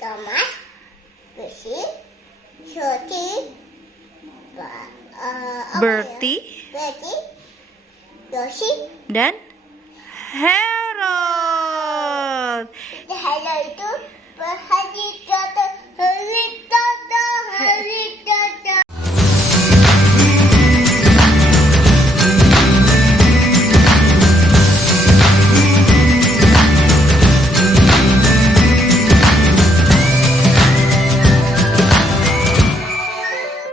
Thomas, Lucy, Shorty, Bertie, Yoshi, dan Harold. Hello itu berhari kata hari kata.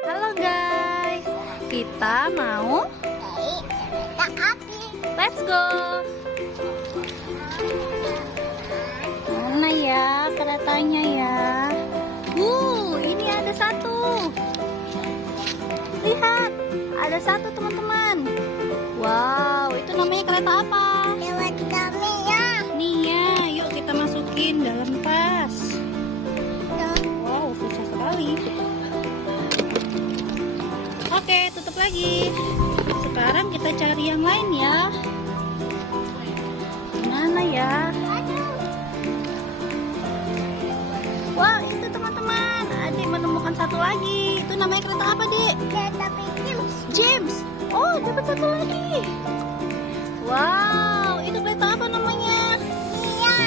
Halo guys, kita mau Kereta api. let's go. Mana ya keretanya ya? Ini ada satu. Lihat, ada satu teman-teman. Wow, itu namanya kereta apa? Lewat kami ya. Nih ya, yuk kita masukin dalam tas. Wow, susah sekali. Oke, tutup lagi. Sekarang kita cari yang lain ya. Mana ya? Wah, itu teman-teman. Adik menemukan satu lagi. Itu namanya kereta apa, Dik? Kereta api James. James. Oh, dapat satu lagi. Wow, itu kereta apa namanya? Iya.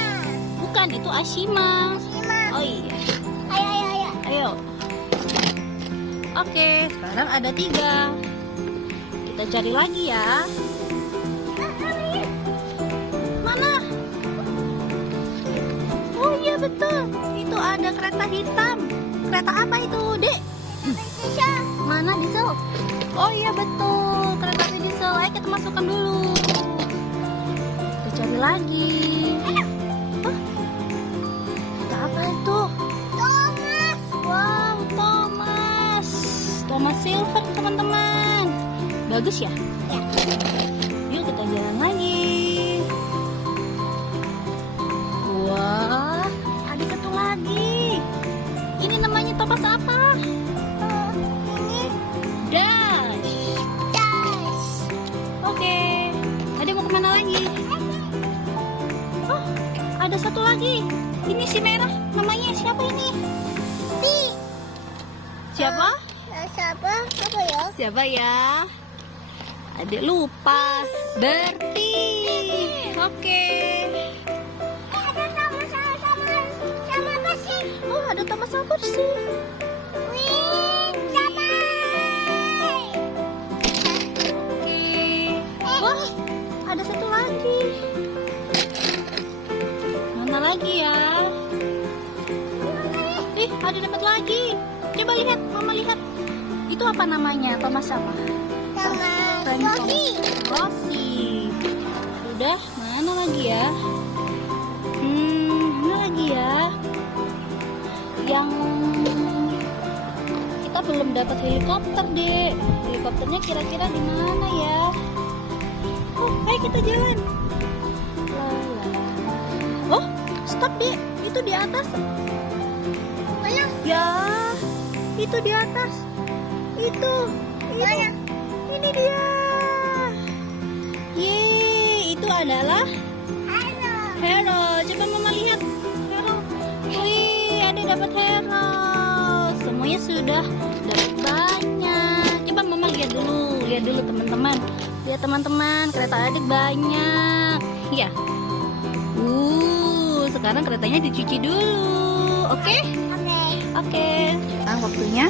Bukan, itu Ashima. Lima. Oh iya. Ayo. Ayo. Oke, sekarang ada 3. Kita cari lagi ya. Mana? Oh iya betul. Itu ada kereta hitam. Kereta apa itu, Dek? Mana diesel? Oh iya betul. Kereta api diesel. Ayo kita masukkan dulu. Kita cari lagi. Hah? Kereta apa itu? Thomas. Wow, Thomas Silver teman-teman. Bagus ya? Ya. Yuk kita jalan lagi. Wah, ada satu lagi. Ini namanya Thomas apa? Ini Dash. das. Oke. Ada mau kemana lagi? Oh, ada satu lagi. Ini si merah. Namanya siapa ini? Pi. Siapa? Siapa? Apa ya? Siapa ya? Adik lupa. Bertie. Oke. Ada sama apa sih? Oh, ada Thomas apa sih? Wih, sampai. Oke. Wah, ada satu lagi. Mana lagi ya? Ada dapat lagi. Coba lihat, Mama lihat. Itu apa namanya? Thomas apa? Sama Yoshi. Rossi. Udah, mana lagi ya? Mana lagi ya? Yang kita belum dapat helikopter, Dek. Helikopternya kira-kira di mana ya? Oh, ayo kita jalan. Oh, stop, Dek. Itu di atas. Mana? Ya, itu di atas. Itu. Mana? Ini dia. Yeay, itu adalah Halo. hero. Coba Mama lihat. Hero. Wih, ada dapat hero. Semuanya sudah dapat banyak. Coba Mama lihat dulu. Lihat dulu teman-teman. Lihat teman-teman, kereta adik banyak. Ya. Sekarang keretanya dicuci dulu. Oke? Oke. Nah, waktunya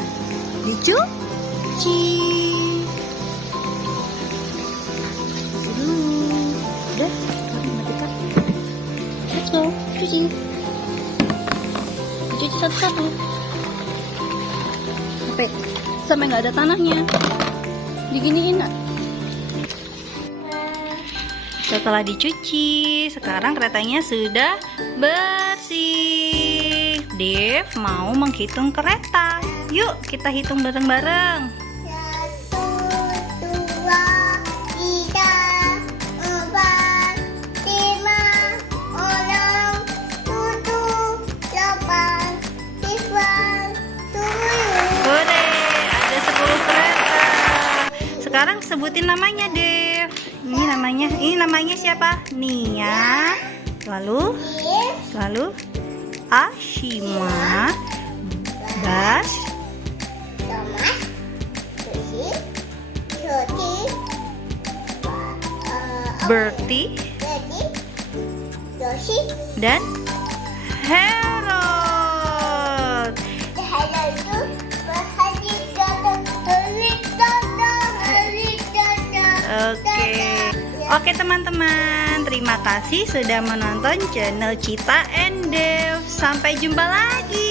dicuci. Udah, matikan. Let's go, cuci. Cuci satu-satu. Sampai nggak ada tanahnya. Diginiin. Setelah dicuci, sekarang keretanya sudah bersih. Dev mau menghitung kereta. Yuk kita hitung bareng-bareng. 1, 2, 3, 4, 5, 6, 7, 8, 9, 10. Hore, ada 10 kereta. Sekarang sebutin namanya, Dev. Ini namanya siapa? Nia. Lalu Ashima, Bas, Thomas, Susi, Jody, Bertie, Jadi, Yoshi, dan Harold. Halo itu hari datang, hari datang, hari datang. Oke teman-teman, terima kasih sudah menonton channel Cita and Dev. Sampai jumpa lagi.